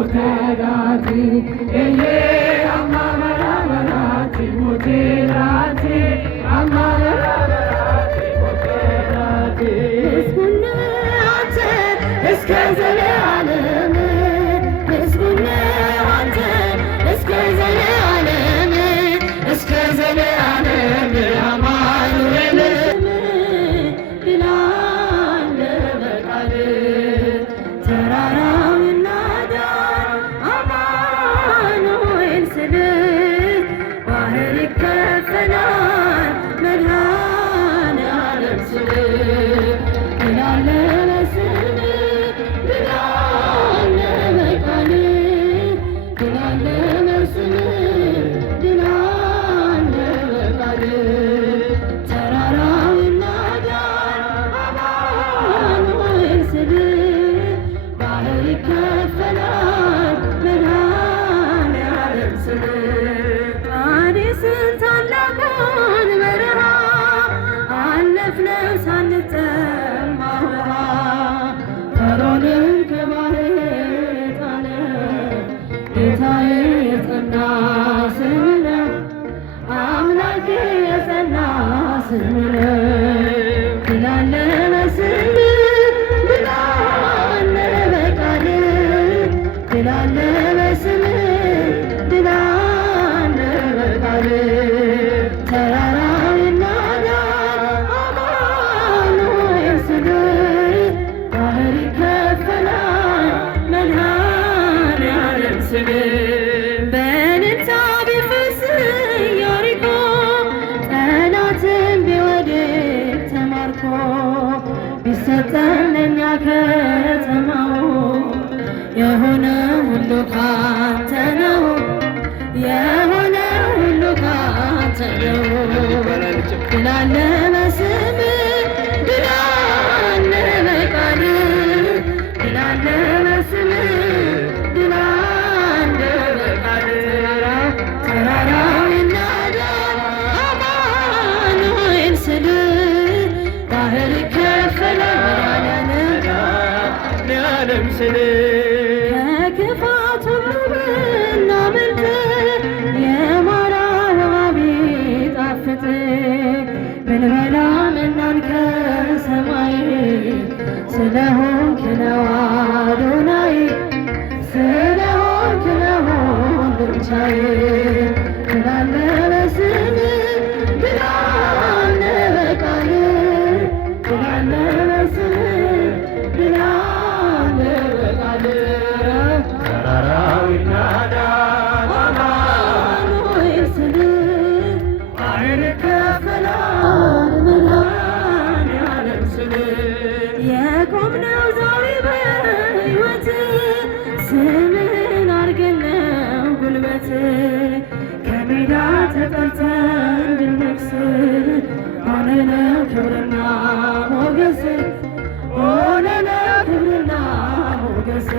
moterati eye amarabarati moterati amarabarati moterati እስኩነ አንተ እስከ ዘለዓለም እስኩነ አንተ እስከ ዘለዓለም እስከ ዘለዓለም አማኑኤል ብላለ በቃል ተራራውና ዳር አማኑኤል ስል ባህር ይከፈላል መድኃኔዓለም ስል ብላለ በስም ብላለ በቃል ብላለ በስም ብላለ በቃል ተራራውና ዳር አማኑኤል ስል ባህር ይከፈላል መድኃኔዓለም ስል ቃዴስን ታላቁን በረሃ አለፍነው ሳንጠማ ውሃ ፈርዖንን ከባህር ጣለ ጌታዬ የጸና ስም ነው አምላኬ የጸና ስም ነው ብላለ በስም ብላለ በቃል ብላለ በስም ብላለ በቃል ተራራውና ዳር አማኑኤል ስል ባህር ይከፈላል መድኃኔዓለም ስል በእልልታ ቢፈስ ኢያሪኮ ጠላትን ቢወድቅ ተማርኮ ቢሰጠን ለእኛ ከተማው የሆነ ሁሉ ካንተ ነው የሆነ ሁሉ ካንተ ነው ብላለ በስም ብላለ በቃል ብላለ በስም ብላለ በቃል ተራራውና ዳር አማኑኤል ስል ባህር ይከፈላል መድኃኔዓለም ስል ከክፋት ሁሉ ብናመልጥ የማር አበባ ቢጣፍጥ ብንበላ መናን ከሰማይ ስለሆንክ ነው አዶናይ ስለሆንክ ነው ብቻዬ ብላለ በስም ብላለ በቃል ብላለ በስም ብላለ በቃል ተራራውና ዳር አማኑኤል ስል ባህር ይከፈላል መድኃኔዓለም ስል የቆምነው ዛሬ በሕይወት ስምን አድርገን ነው ጉልበት ከሜዳ ተጠርተን እንድንነግስ ሆነነው ክብርና ሞገስ ሆነነው ክብርና ሞገስ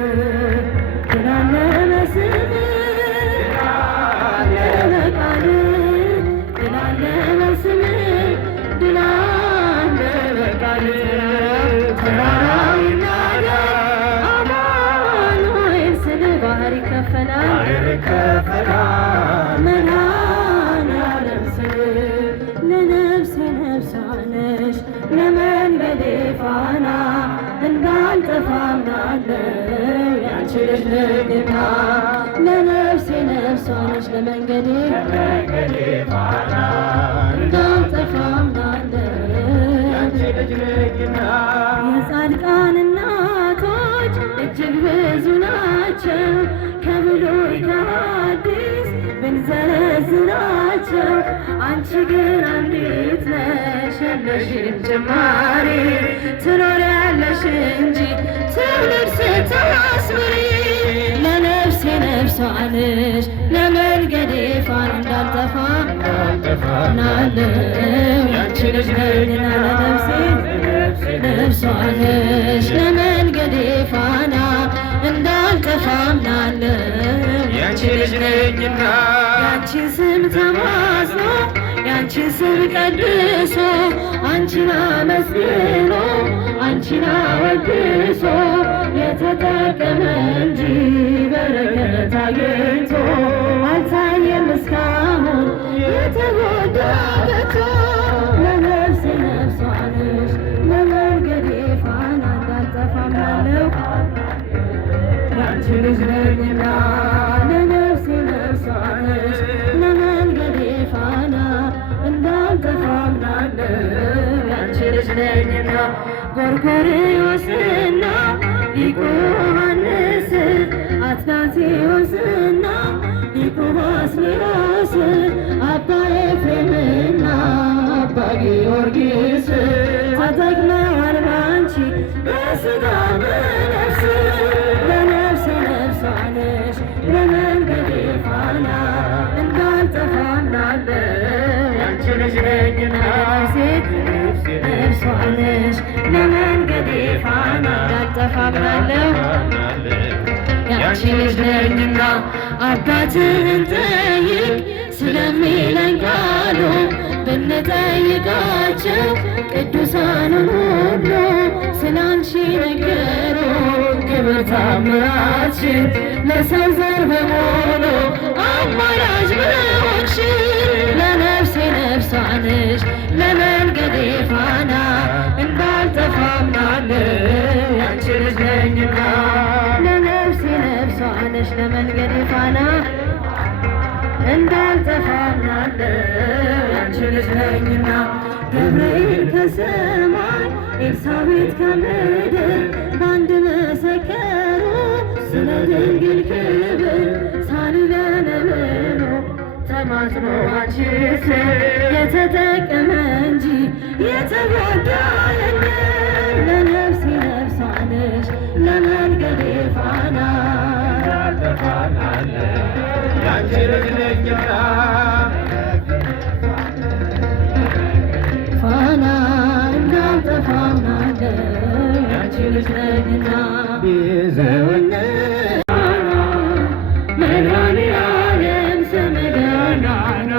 ብላለ በስም ብላለ በቃል ብላለ በስም ብላለ በቃል ተራራውና ዳር አማኑኤል ስል ባህር ይከፈላል መድኃኔዓለም ስል ለነፍሴ ነፍሷ ነሽ ለመንገዴ ፋና እንዳልጠፋ አምናለሁ ያንቺ ልጅ ነኝና ለነፍሴ ነፍሷ ነሽ ለመንገዴ ፋና እንዳልጠፋ አምናለሁ ያንቺ ልጅ ነኝና የጻድቃን እናቶች እጅግ ብዙ ናቸው ከብሉይ ከሐዲስ ብንዘረዝራቸው አንቺ ግን አንዲት ነሽ የለሽም ጭማሪ ትኖሪያለሽ እንጂ ትውልድ ስታስምሪ ለነፍሴ ነፍሷ ነሽ ለመንገዴ ፋና እንዳልጠፋ ናለው ያንቺ ልጅ ነኝና ለነፍሴ ነፍሷ ነሽ ለመንገዴ ፋና እንዳልጠፋ ናለው ያንቺ ልጅ ነኝና ያንቺን ስም ተማጽኖ ያንቺን ስም ቀድሶ አንቺን አመስግኖ አንቺን አወድሶ የተጠቀመ እንጂ ከቶ ለነፍሴ ነፍሷ ነሽ ለመንገዴ ፋና እንዳልጠፋ አምናለሁ ያንቺ ልጅ ነኝና ለነፍሴ ነፍሷ ነሽ ለመንገዴ ፋና እንዳልጠፋ አምናለሁ ያንቺ ልጅ ነኝና ጎርጎርዮስና ሊቁ ዮሐንስ አትናቴዎስና ሊቁ ባስልዮስ አባ ኤፍሬምና አባ ጊዮርጊስ ተጠቅመዋል ባንቺ በሥጋ በነፍስ ለነፍሴ ነፍሷ ነሽ ለመንገዴ ፋና እንዳልጠፋ አምናለሁ ያንቺ ልጅ ነኝና ነፍሴ ነፍሷ ነሽ ለመንገዴ ፋና እንዳልጠፋ አምናለሁ ያንቺ ልጅ ነኝና አባትህን ጠይቅ ስለሚለኝ ቃሉ ብንጠይቃቸው ቅዱሳኑን ሁሉ ስላንቺ ነገሩ ክብር ታምራችን ለሰው ዘር በሙሉ አማላጅ በሆንሽ ለነፍሴ ነፍሷ ነሽ ለመንገዴ ፋና እንዳልጠፋ አምናለሁ ያንቺ ልጅ ነኝና ለነፍሴ ነፍሷ ነሽ ለመንገዴ ፋና እንዳልጠፋ አምናለሁ ያንቺ ልጅ ነኝና ገብርኤል ከሰማይ ኤልሳቤጥ ከምድር በአንድ መሰከሩ ስለ ድንግል ክብር ሳልለነብኑ ተማጽኖ አንቺስ የተጠቀመ እንጂ የተጎዳ የለም ለነፍሴ ነፍሷ ነሽ ለመንገዴ ፋና እንዳልጠፋ አምናለሁ ያንቺ ልጅ ነኝና ፋና እንዳልጠፋ አምናለሁ ያንቺ ልጅ ነኝና ቤዛዊነ መድኃኔዓለም ስም ገናና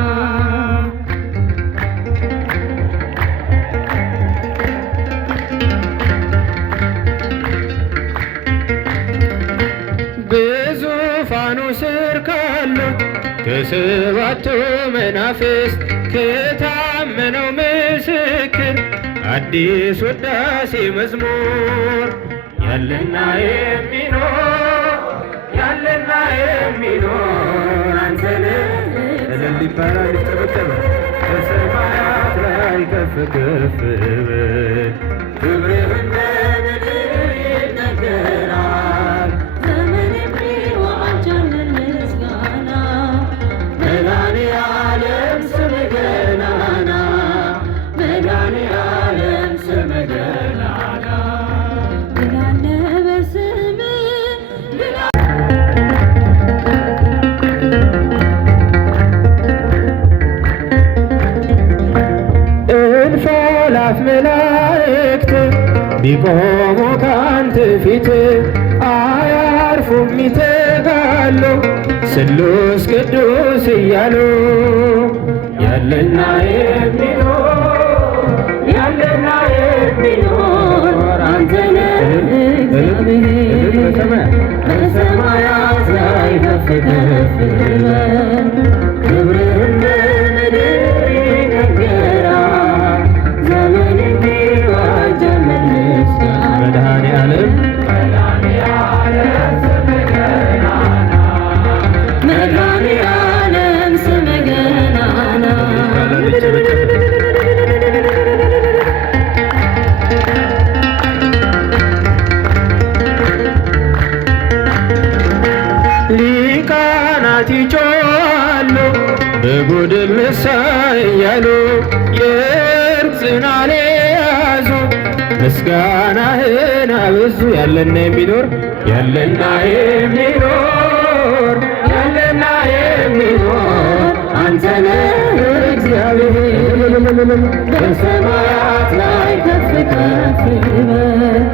በዙፋኑ ስር ካሉት ከሰባቱ መናፍስት ከታመነው ምስክር አዲስ ውዳሴ መዝሙር ያለና የሚኖር አንተን እልል ይባላል ይጠበጠባል በሰማያት ላይ ከፍ ከፍ በል ክብርህን በምድር ይነገራል ዘመን የሚዋጃለን ምስጋና መድኃኔዓለም ስም ገናና መድኃኔዓለም ስም ገናና ድል አለ በስምህ እልፍ አእላፍ መላእክት ቢቆሙ ካንተ ፊት አያርፉም ይተጋሉ ስሉስ ቅዱስ እያሉ ያለና የሚኖር አንተ ነህ እግዚአብሔር በሰማያት ላይ ከፍ ከፍ በል ክብርህን በምድር ይነገራል ዘመን የሚዋጃለን ምስጋና መድኃኔዓለም ስም ገናና መድኃኔዓለም ስም ገናና ሊቃናት ይጮኻሉ በጎድን ምሳ እያሉ የዕርቅ ዝናኔ ያዙ ምስጋናህን አበዙ ያለና የሚኖር አንተ ነህ እግዚአብሔር በሰማያት ላይ ከፍ ከፍ በል